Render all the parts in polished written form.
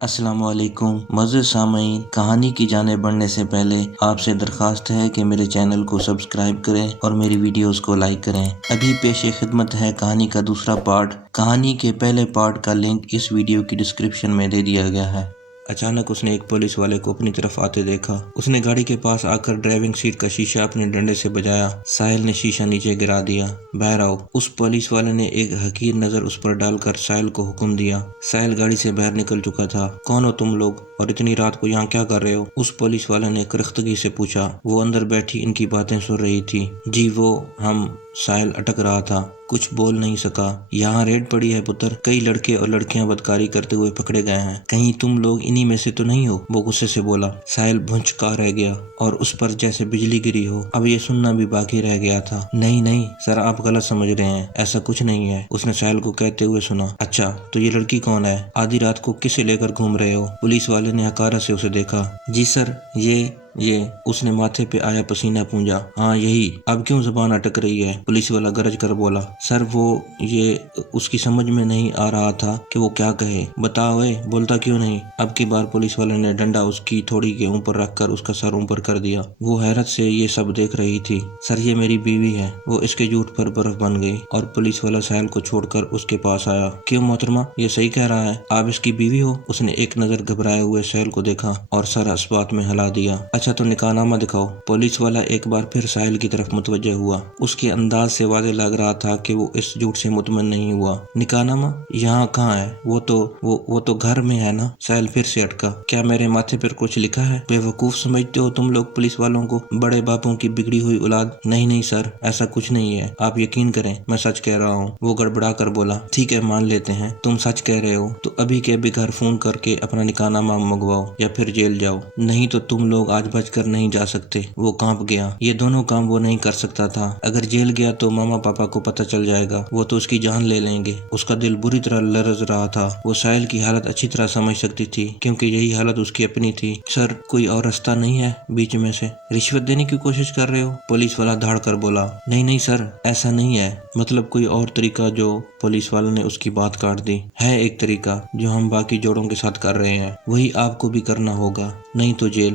السلام علیکم معزز سامعین، کہانی کی جانب بڑھنے سے پہلے آپ سے درخواست ہے کہ میرے چینل کو سبسکرائب کریں اور میری ویڈیوز کو لائک کریں۔ ابھی پیش خدمت ہے کہانی کا دوسرا پارٹ۔ کہانی کے پہلے پارٹ کا لنک اس ویڈیو کی ڈسکرپشن میں دے دیا گیا ہے۔ اچانک اس نے ایک پولیس والے کو اپنی طرف آتے دیکھا۔ اس نے گاڑی کے پاس آ کر ڈرائیونگ سیٹ کا شیشہ اپنے ڈنڈے سے بجایا۔ ساحل نے شیشہ نیچے گرا دیا۔ باہر آؤ۔ اس پولیس والے نے ایک حقیر نظر اس پر ڈال کر ساحل کو حکم دیا۔ ساحل گاڑی سے باہر نکل چکا تھا۔ کون ہو تم لوگ اور اتنی رات کو یہاں کیا کر رہے ہو؟ اس پولیس والے نے کرختگی سے پوچھا۔ وہ اندر بیٹھی ان کی باتیں سن رہی تھی۔ جی وہ ہم ساحل اٹک رہا تھا، کچھ بول نہیں سکا۔ یہاں ریڈ پڑی ہے پتر، کئی لڑکے اور لڑکیاں بدکاری کرتے ہوئے پکڑے گئے ہیں، کہیں تم لوگ انہی میں سے تو نہیں ہو؟ وہ غصے سے بولا۔ ساحل بھنچکا رہ گیا اور اس پر جیسے بجلی گری ہو۔ اب یہ سننا بھی باقی رہ گیا تھا۔ نہیں نہیں سر، آپ غلط سمجھ رہے ہیں، ایسا کچھ نہیں ہے، اس نے ساحل کو کہتے ہوئے سنا۔ اچھا تو یہ لڑکی کون ہے؟ آدھی رات کو کسے لے کر گھوم رہے ہو؟ پولیس والے نے حقارت سے اسے دیکھا۔ جی سر یہ اس نے ماتھے پہ آیا پسینہ پونجا۔ ہاں یہی، اب کیوں زبان اٹک رہی ہے؟ پولیس والا گرج کر بولا۔ سر وہ یہ اس کی سمجھ میں نہیں آ رہا تھا کہ وہ کیا کہے۔ بتاؤ بولتا کیوں نہیں؟ اب کی بار پولیس والے نے ڈنڈا اس کی تھوڑی کے اوپر رکھ کر اس کا سر اوپر کر دیا۔ وہ حیرت سے یہ سب دیکھ رہی تھی۔ سر یہ میری بیوی ہے۔ وہ اس کے جھوٹ پر برف بن گئی اور پولیس والا ساحل کو چھوڑ کر اس کے پاس آیا۔ کیوں محترمہ، یہ صحیح کہہ رہا ہے، آپ اس کی بیوی ہو؟ اس نے ایک نظر گھبرائے ہوئے ساحل کو دیکھا اور سر اس بات میں ہلا دیا۔ اچھا تو نکاح نامہ دکھاؤ۔ پولیس والا ایک بار پھر ساحل کی طرف متوجہ ہوا۔ اس کے انداز سے واضح لگ رہا تھا کہ وہ اس جھوٹ سے مطمئن نہیں ہوا۔ نکاح نامہ یہاں کہاں ہے؟ وہ تو گھر میں ہے نا؟ ساحل پھر سے اٹکا۔ کیا میرے ماتھے پر کچھ لکھا ہے؟ بے وقوف سمجھتے ہو تم لوگ پولیس والوں کو، بڑے باپوں کی بگڑی ہوئی اولاد؟ نہیں سر، ایسا کچھ نہیں ہے، آپ یقین کریں، میں سچ کہہ رہا ہوں، وہ گڑبڑا کر بولا۔ ٹھیک ہے مان لیتے ہیں، تم سچ کہہ رہے ہو تو ابھی کے ابھی گھر فون کر کے اپنا نکاح نامہ منگواؤ یا پھر جیل جاؤ، نہیں تو تم لوگ آج بچ کر نہیں جا سکتے۔ وہ کانپ گیا۔ یہ دونوں کام وہ نہیں کر سکتا تھا۔ اگر جیل گیا تو ماما پاپا کو پتہ چل جائے گا، وہ تو اس کی جان لے لیں گے۔ اس کا دل بری طرح لرز رہا تھا۔ وہ ساحل کی حالت اچھی طرح سمجھ سکتی تھی کیونکہ یہی حالت اس کی اپنی تھی۔ سر کوئی اور رستہ نہیں ہے بیچ میں سے؟ رشوت دینے کی کوشش کر رہے ہو؟ پولیس والا دھاڑ کر بولا۔ نہیں سر، ایسا نہیں ہے، مطلب کوئی اور طریقہ جو پولیس والے نے اس کی بات کاٹ دی۔ ہے ایک طریقہ جو ہم باقی جوڑوں کے ساتھ کر رہے ہیں، وہی آپ کو بھی کرنا ہوگا، نہیں تو جیل۔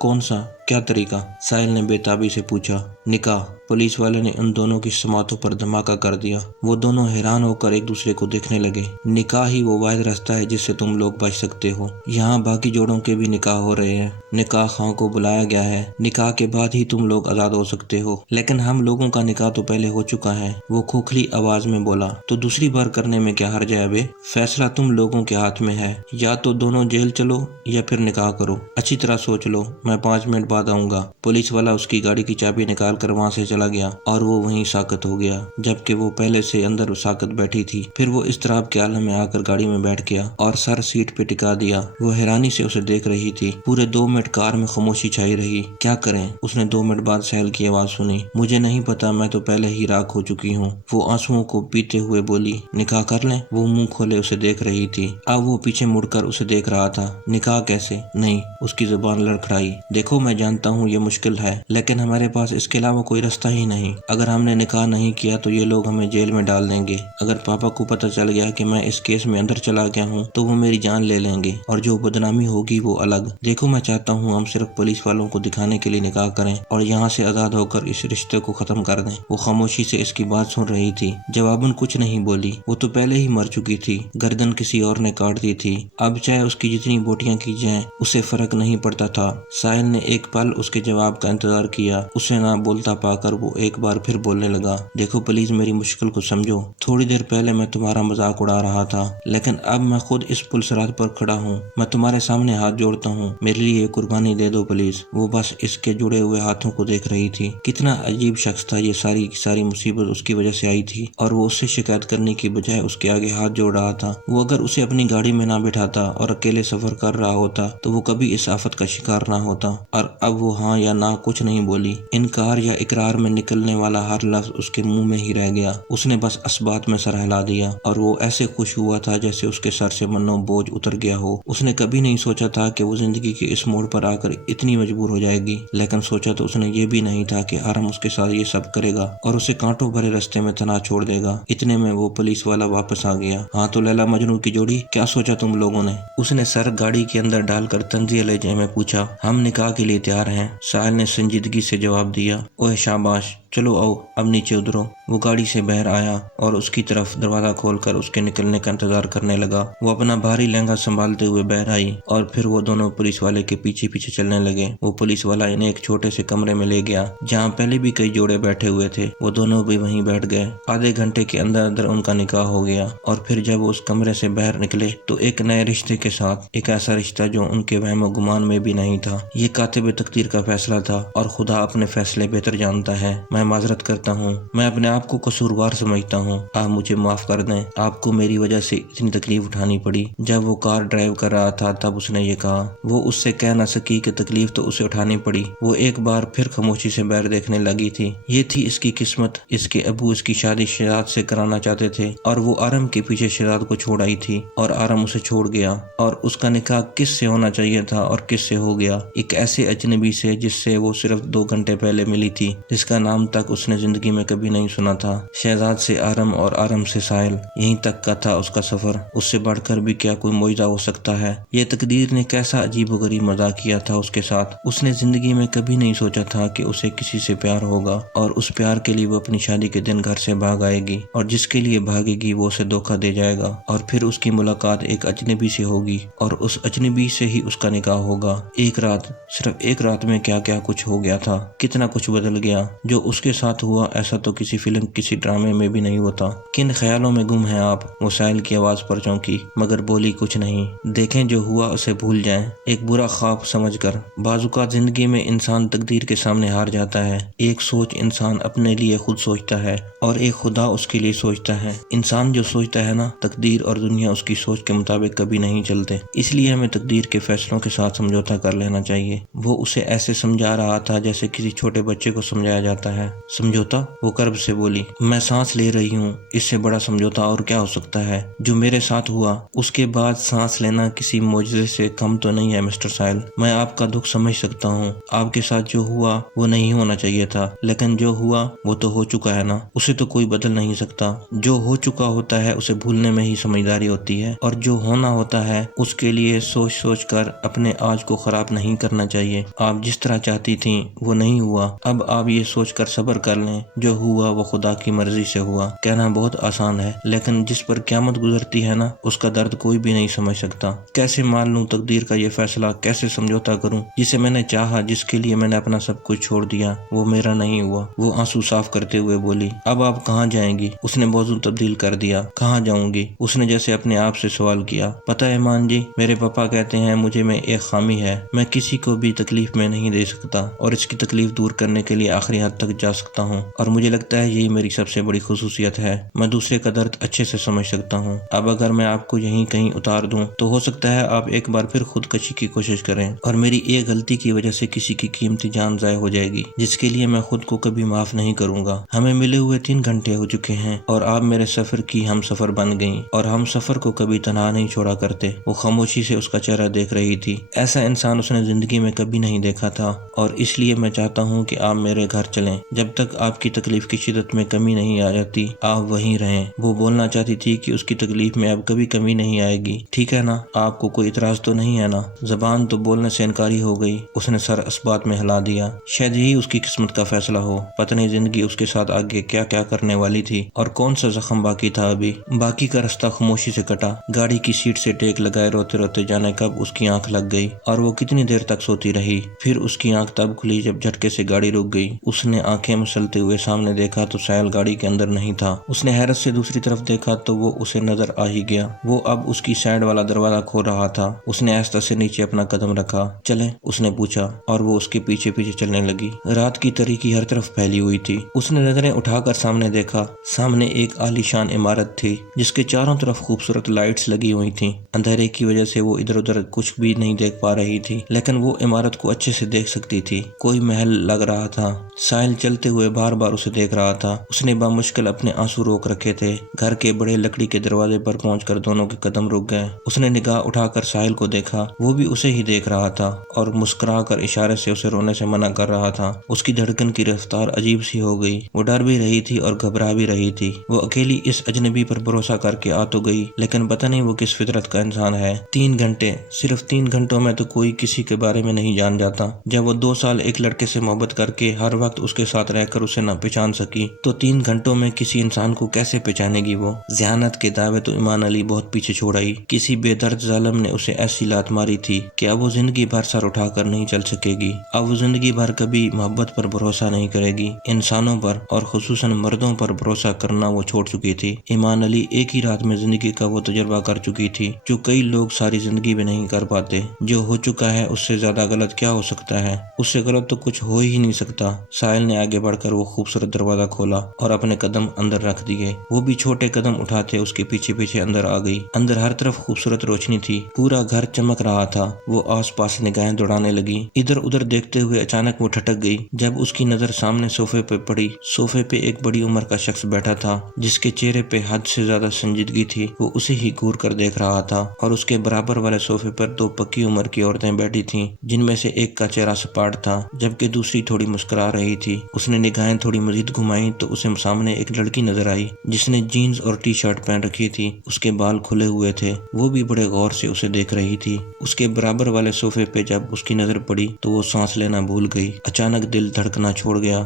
کون سا؟ کیا طریقہ؟ ساحل نے بے تابی سے پوچھا۔ نکاح۔ پولیس والے نے ان دونوں کی سماعتوں پر دھماکہ کر دیا۔ وہ دونوں حیران ہو کر ایک دوسرے کو دیکھنے لگے۔ نکاح ہی وہ واحد راستہ ہے جس سے تم لوگ بچ سکتے ہو۔ یہاں باقی جوڑوں کے بھی نکاح ہو رہے ہیں، نکاح خواہوں کو بلایا گیا ہے، نکاح کے بعد ہی تم لوگ آزاد ہو سکتے ہو، لیکن ہم لوگوں کا نکاح تو پہلے ہو چکا ہے، وہ کھوکھلی آواز میں بولا۔ تو دوسری بار کرنے میں کیا حرج ہے بے؟ فیصلہ تم لوگوں کے ہاتھ میں ہے، یا تو دونوں جیل چلو یا پھر نکاح کرو، اچھی طرح سوچ لو، میں 5 منٹ بعد آؤں گا۔ پولیس والا اس کی گاڑی کی چابی نکال کر وہاں سے چلا گیا اور وہ وہیں ساکت ہو گیا، جبکہ وہ پہلے سے اندر ساکت بیٹھی تھی۔ پھر وہ اضطراب کے عالم میں آ کر گاڑی میں بیٹھ گیا اور سر سیٹ پہ ٹکا دیا۔ وہ حیرانی سے اسے دیکھ رہی تھی۔ پورے 2 منٹ کار میں خاموشی چھائی رہی۔ کیا کریں؟ اس نے 2 منٹ بعد ساحل کی آواز سنی۔ مجھے نہیں پتا، میں تو پہلے ہی راکھ ہو چکی ہوں۔ وہ آنسوؤں کو پیتے ہوئے بولی۔ نکاح کر لیں؟ وہ منہ کھولے اسے دیکھ رہی تھی۔ اب وہ پیچھے مڑ کر اسے دیکھ رہا تھا۔ نکاح کیسے؟ نہیں، اس کی زبان لڑکھڑائی۔ دیکھو میں جانتا ہوں یہ مشکل ہے، لیکن ہمارے پاس اس کے علاوہ کوئی راستہ ہی نہیں۔ اگر ہم نے نکاح نہیں کیا تو یہ لوگ ہمیں جیل میں ڈال دیں گے۔ اگر پاپا کو پتہ چل گیا کہ میں اس کیس میں اندر چلا گیا ہوں تو وہ میری جان لے لیں گے اور جو بدنامی ہوگی وہ الگ۔ دیکھو میں چاہتا ہوں ہم صرف پولیس والوں کو دکھانے کے لیے نکاح کریں اور یہاں سے آزاد ہو کر اس رشتے کو ختم کر دیں۔ وہ خاموشی سے اس کی بات سن رہی تھی، جواباً کچھ نہیں بولی۔ وہ تو پہلے ہی مر چکی تھی، گردن کسی اور نے کاٹ دی تھی، اب چاہے اس کی جتنی بوٹیاں کی جائیں اسے فرق نہیں پڑتا تھا۔ ساحل نے ایک پل اس کے جواب کا انتظار کیا۔ اسے نہ بولتا پا کر وہ ایک بار پھر بولنے لگا۔ دیکھو پلیز میری مشکل کو سمجھو، تھوڑی دیر پہلے میں تمہارا مذاق اڑا رہا تھا، لیکن اب میں خود اس پل صراط پر کھڑا ہوں، میں تمہارے سامنے ہاتھ جوڑتا ہوں، میرے لیے قربانی دے دو پلیز۔ وہ بس اس کے جڑے ہوئے ہاتھوں کو دیکھ رہی تھی۔ کتنا عجیب شخص تھا یہ، ساری کی ساری مصیبت اس کی وجہ سے آئی تھی اور وہ اس سے شکایت کرنے کی بجائے اس کے آگے ہاتھ جوڑ رہا تھا۔ وہ اگر اسے اپنی گاڑی میں نہ بٹھاتا اور اکیلے سفر کر رہا ہوتا تو وہ کبھی اس آفت کا شکار نہ ہوتا۔ اور اب وہ ہاں یا نہ کچھ نہیں بولی، انکار یا اقرار میں نکلنے والا ہر لفظ اس کے منہ میں ہی رہ گیا۔ اس نے بس اسبات میں سر ہلا دیا اور وہ ایسے خوش ہوا تھا جیسے اس کے سر سے منو بوجھ اتر گیا ہو۔ اس نے کبھی نہیں سوچا تھا کہ وہ زندگی کے اس موڑ پر آ کر اتنی مجبور ہو جائے گی، لیکن سوچا تو اس نے یہ بھی نہیں تھا کہ آرم اس کے ساتھ یہ سب کرے گا اور اسے کانٹوں بھرے رستے میں تنہا چھوڑ دے گا۔ اتنے میں وہ پولیس والا واپس آ گیا۔ ہاں تو لیلا مجنوں کی جوڑی، کیا سوچا تم لوگوں نے؟ اس نے سر گاڑی کے اندر ڈال کر طنزیہ لہجے میں پوچھا۔ ہم نکاح کے لیے تیار ہیں، ساحل نے سنجیدگی سے جواب دیا۔ اوہ شاباش، چلو آؤ اب نیچے اترو۔ وہ گاڑی سے باہر آیا اور اس کی طرف دروازہ کھول کر اس کے نکلنے کا انتظار کرنے لگا۔ وہ اپنا بھاری لہنگا سنبھالتے ہوئے باہر آئی اور پھر وہ دونوں پولیس والے کے پیچھے پیچھے چلنے لگے۔ وہ پولیس والا انہیں ایک چھوٹے سے کمرے میں لے گیا جہاں پہلے بھی کئی جوڑے بیٹھے ہوئے تھے۔ وہ دونوں بھی وہیں بیٹھ گئے۔ آدھے گھنٹے کے اندر اندر ان کا نکاح ہو گیا اور پھر جب وہ اس کمرے سے باہر نکلے تو ایک نئے رشتے کے ساتھ، ایک ایسا رشتہ جو ان کے وہم و گمان میں بھی نہیں تھا۔ یہ کاتب تقدیر کا فیصلہ تھا اور خدا اپنے فیصلے بہتر جانتا ہے۔ میں معذرت کرتا ہوں، میں اپنے آپ کو قصوروار سمجھتا ہوں، آپ مجھے معاف کر دیں۔ آپ کو میری وجہ سے اتنی تکلیف اٹھانی پڑی۔ جب وہ کار ڈرائیو کر رہا تھا تب اس نے یہ کہا۔ وہ اس سے کہہ نہ سکی کہ تکلیف تو اسے اٹھانی پڑی۔ وہ ایک بار پھر خاموشی سے باہر دیکھنے لگی تھی۔ یہ تھی اس کی قسمت۔ اس کے ابو اس کی شادی شہزاد سے کرانا چاہتے تھے اور وہ آرم کے پیچھے شہزاد کو چھوڑ آئی تھی اور آرم اسے چھوڑ گیا۔ اور اس کا نکاح کس سے ہونا چاہیے تھا اور کس سے ہو گیا؟ ایک ایسے اجنبی سے جس سے وہ صرف 2 گھنٹے پہلے ملی تھی، جس کا نام تک اس نے زندگی میں کبھی نہیں سنا تھا۔ شہزاد سے آرم اور آرم سے ساحل، یہیں تک کا تھا اس کا سفر۔ اس سے بڑھ کر بھی کیا کوئی معجزہ ہو سکتا ہے؟ یہ تقدیر نے کیسا عجیب و غریب مذاق کیا تھا اس کے ساتھ۔ اس نے زندگی میں کبھی نہیں سوچا تھا کہ اسے کسی سے پیار ہوگا اور اس پیار کے لیے وہ اپنی شادی کے دن گھر سے بھاگ آئے گی، اور جس کے لیے بھاگے گی وہ اسے دھوکہ دے جائے گا، اور پھر اس کی ملاقات ایک اجنبی سے ہوگی اور اس اجنبی سے ہی اس کا نکاح ہوگا۔ ایک رات، صرف ایک رات میں کیا کیا کچھ ہو گیا تھا، کتنا کچھ بدل گیا۔ جو اس کے ساتھ ہوا ایسا تو کسی فلم، کسی ڈرامے میں بھی نہیں ہوتا۔ کن خیالوں میں گم ہیں آپ؟ وہ ساحل کی آواز پر چونکی مگر بولی کچھ نہیں۔ دیکھیں جو ہوا اسے بھول جائیں، ایک برا خواب سمجھ کر۔ بعض اوقات زندگی میں انسان تقدیر کے سامنے ہار جاتا ہے۔ ایک سوچ انسان اپنے لیے خود سوچتا ہے اور ایک خدا اس کے لیے سوچتا ہے۔ انسان جو سوچتا ہے نا، تقدیر اور دنیا اس کی سوچ کے مطابق کبھی نہیں چلتے۔ اس لیے ہمیں تقدیر کے فیصلوں کے ساتھ سمجھوتا کر لینا چاہیے۔ وہ اسے ایسے سمجھا رہا تھا جیسے کسی چھوٹے بچے کو سمجھایا جاتا ہے۔ سمجھوتا؟ وہ کرب سے بولی۔ میں سانس لے رہی ہوں، اس سے بڑا سمجھوتا اور کیا ہو سکتا ہے؟ جو میرے ساتھ ہوا اس کے بعد سانس لینا کسی معجزے سے کم تو نہیں ہے مسٹر ساحل۔ میں آپ کا دکھ سمجھ سکتا ہوں۔ آپ کے ساتھ جو ہوا وہ نہیں ہونا چاہیے تھا، لیکن جو ہوا وہ تو ہو چکا ہے نا، اسے تو کوئی بدل نہیں سکتا۔ جو ہو چکا ہوتا ہے اسے بھولنے میں ہی سمجھداری ہوتی ہے، اور جو ہونا ہوتا ہے اس کے لیے سوچ سوچ کر اپنے آج کو خراب نہیں کرنا چاہیے۔ آپ جس طرح چاہتی تھیں وہ نہیں ہوا، اب آپ یہ سوچ کر صبر کر لیں، جو ہوا وہ خدا کی مرضی سے ہوا۔ کہنا بہت آسان ہے، لیکن جس پر قیامت گزرتی ہے نا، اس کا درد کوئی بھی نہیں سمجھ سکتا۔ کیسے مان لوں تقدیر کا یہ فیصلہ، کیسے سمجھوتا کروں؟ جسے میں نے چاہا، جس کے لیے میں نے اپنا سب کچھ چھوڑ دیا، وہ میرا نہیں ہوا۔ وہ آنسو صاف کرتے ہوئے بولی۔ اب آپ کہاں جائیں گی؟ اس نے موضوع تبدیل کر دیا۔ کہاں جاؤں گی؟ اس نے جیسے اپنے آپ سے سوال کیا۔ پتہ ہے مان جی، میرے پاپا کہتے ہیں مجھے میں ایک خامی ہے، میں کسی کو بھی تکلیف میں نہیں دے سکتا اور اس کی تکلیف دور کرنے کے لیے آخری حد تک جا سکتا ہوں، اور مجھے لگتا ہے یہی میری سب سے بڑی خصوصیت ہے۔ میں دوسرے کا درد اچھے سے سمجھ سکتا ہوں۔ اب اگر میں آپ کو یہیں کہیں اتار دوں تو ہو سکتا ہے آپ ایک بار پھر خودکشی کی کوشش کریں، اور میری ایک غلطی کی وجہ سے کسی کی قیمتی جان ضائع ہو جائے گی، جس کے لیے میں خود کو کبھی معاف نہیں کروں گا۔ ہمیں ملے ہوئے 3 گھنٹے ہو چکے ہیں اور آپ میرے سفر کی ہم سفر بن گئیں، اور ہم سفر کو کبھی تنہا نہیں چھوڑا کرتے۔ وہ خاموشی سے اس کا چہرہ دیکھ رہی تھی۔ ایسا انسان اس نے زندگی میں کبھی نہیں دیکھا تھا، اور اس لیے میں چاہتا ہوں کہ آپ میرے گھر چلیں۔ جب تک آپ کی تکلیف کی شدت میں کمی نہیں آ جاتی آپ وہیں رہیں۔ وہ بولنا چاہتی تھی کہ اس کی تکلیف میں اب کبھی کمی نہیں آئے گی، ٹھیک ہے نا؟ آپ کو کوئی اعتراض تو نہیں ہے نا؟ زبان تو بولنے سے انکاری ہو گئی۔ اس نے سر اسبات میں ہلا دیا۔ شاید یہی اس کی قسمت کا فیصلہ ہو۔ پتہ نہیں زندگی اس کے ساتھ آگے کیا کیا کرنے والی تھی اور کون سا زخم باقی تھا ابھی۔ باقی کا رستہ خاموشی سے کٹا۔ گاڑی کی سیٹ سے ٹیک لگائے روتے روتے جانے کب اس کی آنکھ لگ گئی اور وہ کتنی دیر تک سوتی رہی۔ پھر اس کی آنکھ تب کھلی جب جھٹکے سے گاڑی رک گئی۔ اس نے آنکھیں مسلتے ہوئے سامنے دیکھا تو ساحل گاڑی کے اندر نہیں تھا۔ اس نے حیرت سے دوسری طرف دیکھا تو وہ اسے نظر آ ہی گیا۔ وہ اب اس کی سائیڈ والا دروازہ کھول رہا تھا۔ اس نے آہستہ سے نیچے اپنا قدم رکھا۔ چلیں؟ اس نے پوچھا، اور وہ اس کے پیچھے پیچھے چلنے لگی۔ رات کی تاریکی ہر طرف پھیلی ہوئی تھی۔ اس نے نظریں اٹھا کر سامنے دیکھا۔ سامنے ایک عالی شان عمارت تھی جس کے چاروں طرف خوبصورت لائٹس لگی ہوئی تھیں۔ اندھیرے کی وجہ سے وہ ادھر ادھر کچھ بھی نہیں دیکھ پا رہی تھی، لیکن وہ عمارت کو اچھے سے دیکھ سکتی تھی۔ کوئی محل لگ رہا تھا۔ ساحل چل چلتے ہوئے بار بار اسے دیکھ رہا تھا۔ اس نے بامشکل اپنے آنسو روک رکھے تھے۔ گھر کے بڑے لکڑی کے دروازے پر پہنچ کر دونوں کے قدم رک گئے۔ اس نے نگاہ اٹھا کر ساحل کو دیکھا، وہ بھی اسے ہی دیکھ رہا تھا اور مسکرا کر اشارے سے اسے رونے سے منع کر رہا تھا۔ اس کی دھڑکن کی رفتار عجیب سی ہو گئی، وہ ڈر بھی رہی تھی اور گھبرا بھی رہی تھی۔ وہ اکیلی اس اجنبی پر بھروسہ کر کے آ تو گئی، لیکن پتہ نہیں وہ کس فطرت کا انسان ہے۔ 3 گھنٹے، صرف 3 گھنٹوں میں تو کوئی کسی کے بارے میں نہیں جان جاتا۔ جب وہ 2 سال ایک لڑکے سے محبت کر کے ہر وقت اس کے ساتھ رہ کر اسے نہ پہچان سکی، تو 3 گھنٹوں میں کسی انسان کو کیسے پہچانے گی وہ؟ ذہانت کے دعوے تو ایمان علی بہت پیچھے چھوڑ آئی۔ کسی بے درد ظالم نے اسے ایسی لات ماری تھی کہ اب وہ زندگی بھر سر اٹھا کر نہیں چل سکے گی۔ اب وہ زندگی بھر کبھی محبت پر بھروسہ نہیں کرے گی۔ انسانوں پر اور خصوصاً مردوں پر بھروسہ کرنا وہ چھوڑ چکی تھی۔ ایمان علی ایک ہی رات میں زندگی کا وہ تجربہ کر چکی تھی جو کئی لوگ ساری زندگی میں نہیں کر پاتے۔ جو ہو چکا ہے اس سے زیادہ غلط کیا ہو سکتا ہے؟ اس سے غلط تو کچھ ہو ہی نہیں سکتا۔ ساحل نے آگے بڑھ کر وہ خوبصورت دروازہ کھولا اور اپنے قدم اندر رکھ دیے۔ وہ بھی چھوٹے قدم اٹھاتے اس کے پیچھے پیچھے اندر آ گئی۔ اندر ہر طرف خوبصورت روشنی تھی، پورا گھر چمک رہا تھا۔ وہ آس پاس نگاہیں دوڑانے لگی، ادھر ادھر دیکھتے ہوئے اچانک وہ ٹھٹک گئی جب اس کی نظر سامنے صوفے پہ پڑی۔ صوفے پہ ایک بڑی عمر کا شخص بیٹھا تھا جس کے چہرے پہ حد سے زیادہ سنجیدگی تھی۔ وہ اسے ہی گور کر دیکھ رہا تھا اور اس کے برابر والے صوفے پر 2 پکی عمر کی عورتیں بیٹھی تھیں، جن میں سے ایک کا چہرہ سپاٹ تھا جبکہ دوسری تھوڑی مسکرا رہی تھی۔ اس نے نگاہیں تھوڑی مزید گھمائیں تو اسے سامنے ایک لڑکی نظر آئی جس نے جینز اور ٹی شرٹ پہن رکھی تھی۔ اس کے بال کھلے ہوئے تھے، وہ بھی بڑے غور سے اسے دیکھ رہی تھی۔ اس کے برابر والے صوفے پہ جب اس کی نظر پڑی تو وہ سانس لینا بھول گئی۔ اچانک دل دھڑکنا چھوڑ گیا۔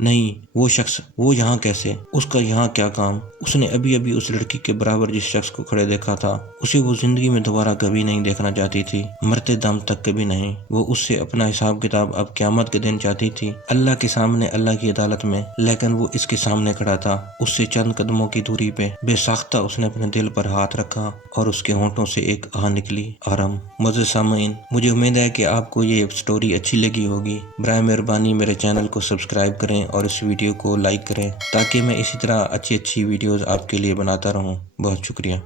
نہیں، وہ شخص، وہ یہاں کیسے؟ اس کا یہاں کیا کام؟ اس نے ابھی اس لڑکی کے برابر جس شخص کو کھڑے دیکھا تھا، اسے وہ زندگی میں دوبارہ کبھی نہیں دیکھنا چاہتی تھی، مرتے دم تک کبھی نہیں۔ وہ اس سے اپنا حساب کتاب اب قیامت کے دن چاہتی تھی، اللہ کے سامنے، اللہ کی عدالت میں۔ لیکن وہ اس کے سامنے کھڑا تھا، اس سے چند قدموں کی دوری پہ۔ بے ساختہ اس نے اپنے دل پر ہاتھ رکھا اور اس کے ہونٹوں سے ایک آہ نکلی، آرام۔ معزز سامعین، مجھے امید ہے کہ آپ کو یہ سٹوری اچھی لگی ہوگی۔ برائے مہربانی میرے چینل کو سبسکرائب کریں اور اس ویڈیو کو لائک کریں تاکہ میں اسی طرح اچھی ویڈیوز آپ کے لیے بناتا رہوں۔ بہت شکریہ۔